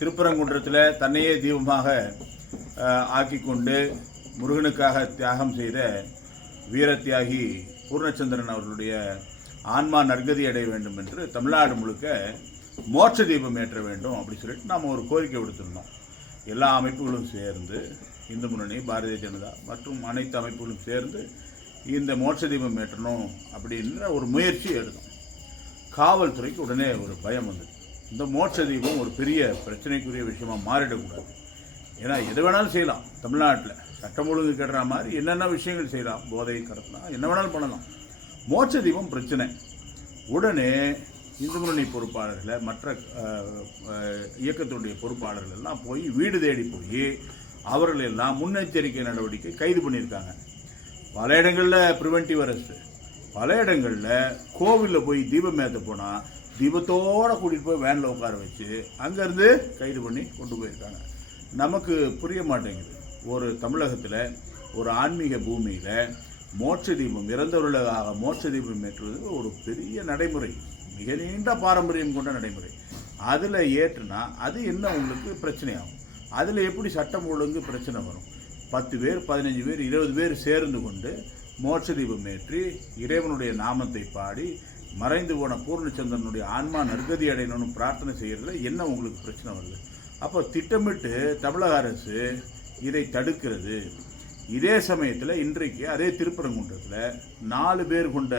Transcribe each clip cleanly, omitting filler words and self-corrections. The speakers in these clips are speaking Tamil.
திருப்பரங்குன்றத்தில் தன்னையே தீபமாக ஆக்கிக்கொண்டு முருகனுக்காக தியாகம் செய்த வீரத்தியாகி பூர்ணச்சந்திரன் அவர்களுடைய ஆன்மா நற்கதி அடைய வேண்டும் என்று தமிழ்நாடு முழுக்க மோட்ச தீபம் ஏற்ற வேண்டும் அப்படி சொல்லிட்டு நாம் ஒரு கோரிக்கை விடுத்திருந்தோம். எல்லா அமைப்புகளும் சேர்ந்து இந்து முன்னணி, பாரதிய ஜனதா மற்றும் அனைத்து அமைப்புகளும் சேர்ந்து இந்த மோட்ச தீபம் ஏற்றணும் அப்படின்ற ஒரு முயற்சி எடுத்தோம். காவல்துறைக்கு உடனே ஒரு பயம் வந்தது. இந்த மோட்ச தீபம் ஒரு பெரிய பிரச்சனைக்குரிய விஷயமாக மாறிடக்கூடாது. ஏன்னா எது வேணாலும் செய்யலாம். தமிழ்நாட்டில் சட்டம் ஒழுங்கு கட்டுற மாதிரி என்னென்ன விஷயங்கள் செய்யலாம், போதை கடத்தலாம், என்ன வேணாலும் பண்ணலாம். மோட்ச தீபம் பிரச்சனை. உடனே இந்து முன்னணி பொறுப்பாளர்களை, மற்ற இயக்கத்தினுடைய பொறுப்பாளர்கள் எல்லாம் போய் வீடு தேடி போய் அவர்கள் எல்லாம் முன்னெச்சரிக்கை நடவடிக்கை கைது பண்ணியிருக்காங்க. பல இடங்களில் ப்ரிவென்டிவ் அரெஸ்ட், பல இடங்களில் கோவிலில் போய் தீபம் ஏற்ற போனால் தீபத்தோடு கூட்டிகிட்டு போய் வேனில் உட்கார வச்சு அங்கேருந்து கைது பண்ணி கொண்டு போயிருக்காங்க. நமக்கு புரிய மாட்டேங்குது. ஒரு தமிழகத்தில் ஒரு ஆன்மீக பூமியில் மோட்ச தீபம், இறந்தவர்களுக்காக மோட்ச தீபம் ஏற்றுவது ஒரு பெரிய நடைமுறை, மிக நீண்ட பாரம்பரியம் கொண்ட நடைமுறை. அதில் ஏற்றுனா அது என்ன உங்களுக்கு பிரச்சனையாகும்? அதில் எப்படி சட்டம் ஒழுங்கு பிரச்சனை வரும்? 10 பேர், 15 பேர், 20 பேர் சேர்ந்து கொண்டு மோட்ச தீபம் ஏற்றி இறைவனுடைய நாமத்தை பாடி மறைந்து போன பூர்ணச்சந்திரனுடைய ஆன்மா நற்கதி அடையணும்னு பிரார்த்தனை செய்கிறதுல என்ன உங்களுக்கு பிரச்சனை வருது? அப்போ திட்டமிட்டு தமிழக அரசு இதை தடுக்கிறது. இதே சமயத்தில் இன்றைக்கு அதே திருப்பரங்குன்றத்தில் 4 பேர் கொண்ட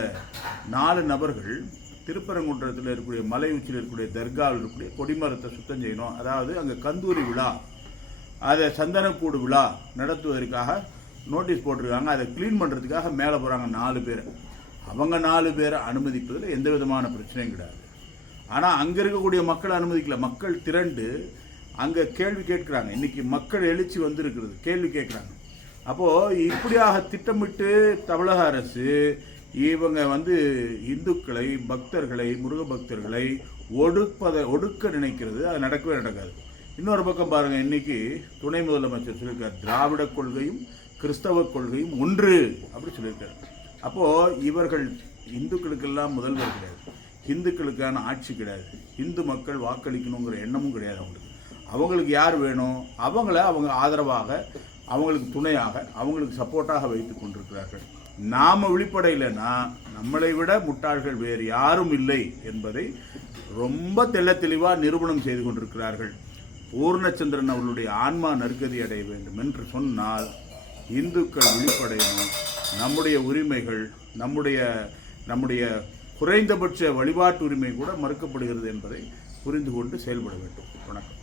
4 நபர்கள் திருப்பரங்குன்றத்தில் இருக்கக்கூடிய மலை உச்சியில் இருக்கக்கூடிய தர்காவில் இருக்கக்கூடிய கொடிமரத்தை சுத்தம் செய்யணும், அதாவது அங்கே கந்தூரி விழா, அதை சந்தனக்கூடு விழா நடத்துவதற்காக நோட்டீஸ் போட்டிருக்காங்க. அதை க்ளீன் பண்ணுறதுக்காக மேலே போகிறாங்க 4 பேர். அவங்க 4 பேரை அனுமதிப்பதில் எந்த விதமான பிரச்சனையும் கிடையாது. ஆனால் அங்கே இருக்கக்கூடிய மக்களை அனுமதிக்கல. மக்கள் திரண்டு அங்கே கேள்வி கேட்குறாங்க. இன்றைக்கி மக்கள் எழுச்சி வந்திருக்கிறது, கேள்வி கேட்குறாங்க. அப்போது இப்படியாக திட்டமிட்டு தமிழக அரசு இவங்க இந்துக்களை, பக்தர்களை, முருக பக்தர்களை ஒடுக்க நினைக்கிறது. அது நடக்கவே நடக்காது. இன்னொரு பக்கம் பாருங்கள், இன்றைக்கி துணை முதலமைச்சர் சொல்லியிருக்கார், திராவிட கொள்கையும் கிறிஸ்தவ கொள்கையும் ஒன்று அப்படி சொல்லியிருக்காரு. அப்போது இவர்கள் இந்துக்களுக்கெல்லாம் முதல்வர் கிடையாது, இந்துக்களுக்கான ஆட்சி கிடையாது, இந்து மக்கள் வாக்களிக்கணுங்கிற எண்ணமும் கிடையாது அவங்களுக்கு. அவங்களுக்கு யார் வேணும்? அவங்க ஆதரவாக, அவங்களுக்கு துணையாக, அவங்களுக்கு சப்போர்ட்டாக வைத்து கொண்டிருக்கிறார்கள். நாம் விழிப்படையில்னா நம்மளை விட முட்டாள்கள் வேறு யாரும் இல்லை என்பதை ரொம்ப தெளிவாக நிரூபணம் செய்து கொண்டிருக்கிறார்கள். பூர்ணச்சந்திரன் அவர்களுடைய ஆன்மா நற்கதி அடைய வேண்டும் என்று சொன்னால் இந்துக்கள் விழிப்படையணும். நம்முடைய உரிமைகள், நம்முடைய குறைந்தபட்ச வழிபாட்டு உரிமை கூட மறுக்கப்படுகிறது என்பதை புரிந்து கொண்டு செயல்பட வேண்டும். வணக்கம்.